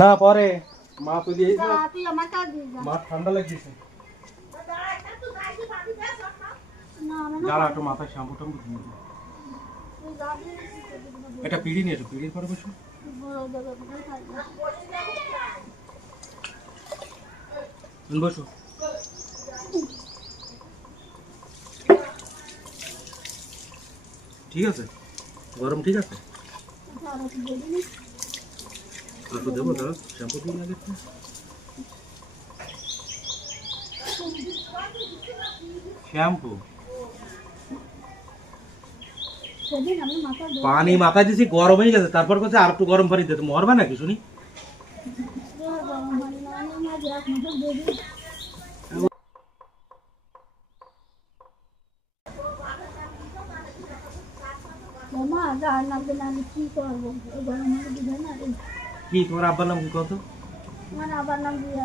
না পরে মা তো দিয়ে তুই আমাকে দিয়ে যা। মা ঠান্ডা লাগছে। না না যারা একটু মাথায় শ্যাম্পু টাম্পু দিয়ে দে। তুই যাবি এটা পিড়ি নিয়ে এসো, পিড়ির পরে বসো। বড় জায়গা কোথায় থাকবে? বসো। ঠিক আছে, গরম ঠিক আছে। আর একটু দেবি? একটু দেবো দাঁড়া, শ্যাম্পু দিয়ে লাগে একটু। শ্যাম্পু সেদিন আমি মাথা ধুয়ে পানি মাথায় দিছি, গরম হয়ে গেছে, তারপর কাছে আর একটু গরম পানি দিতে মরবা নাকি শুনি। গরম পানি না আমি আজ এক মাথা দেবি। মামা যার নাম দিলে আমি কি করবো? এই গরম পানি দিবে না রে। কি তোমার আব্বার নাম কি কত? আমার আবার নাম দিয়ে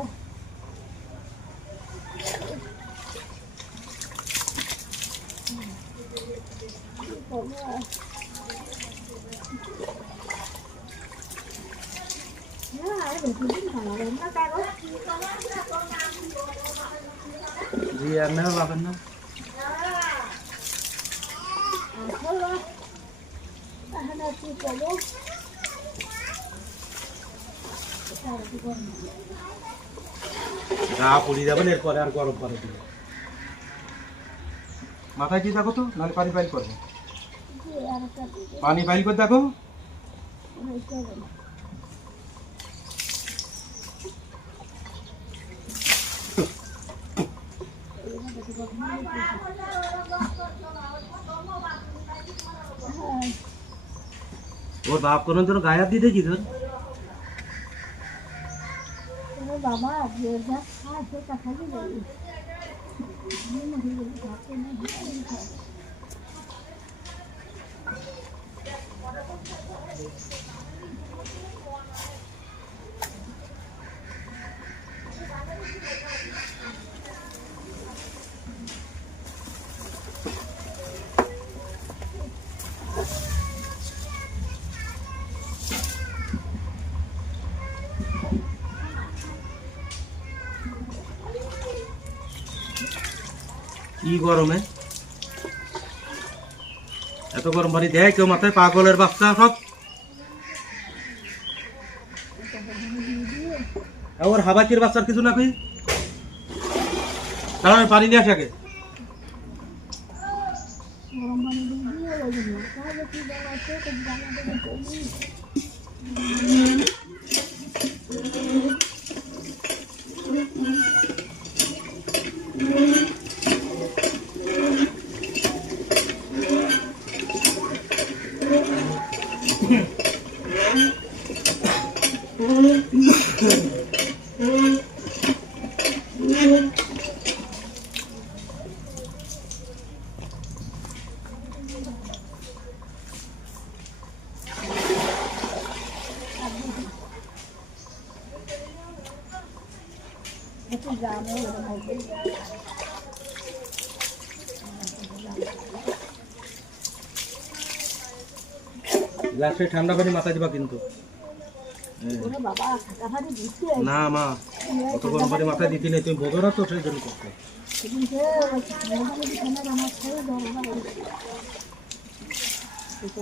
জি আর না বাবার নাম গা পুড়ি যাবেন, এরপরে আর গরম পানি দিবে। মাথায় দিয়ে দেখো তো, নাহলে পানি বাইল করবে। পানি বাইল করে দেখো। ওর বাপ কোনো তোর গায়ে হাত দিয়ে দেখি তোর। বাবা যা খায় সেটা খালি যাবে কি গরমে এত গরম পানি দেয় কেউ? মাথায় পাগলের বাচ্চা সব। ওর হাবাকির বাচ্চার কিছু না কই, তাহলে পানি নিয়ে আসে আগে। গরম পানি দিয়ে ওই জন্য তাহলে কি জানা আছে তো জানা দেবে চলি একটু জানো এরকম হবে গ্লাসে ঠান্ডা পানি মাথায় দিবা কিন্তু। ওরে বাবা কাটাফাটি দিচ্ছে না মা, অত গরম পানি মাথায় দিতে নেই, তুমি বোঝো না তো, সেই জন্য করতে। সেদিন সে গরম পানি দিচ্ছে না আমার ছেড়ে গরম পানি না দিচ্ছে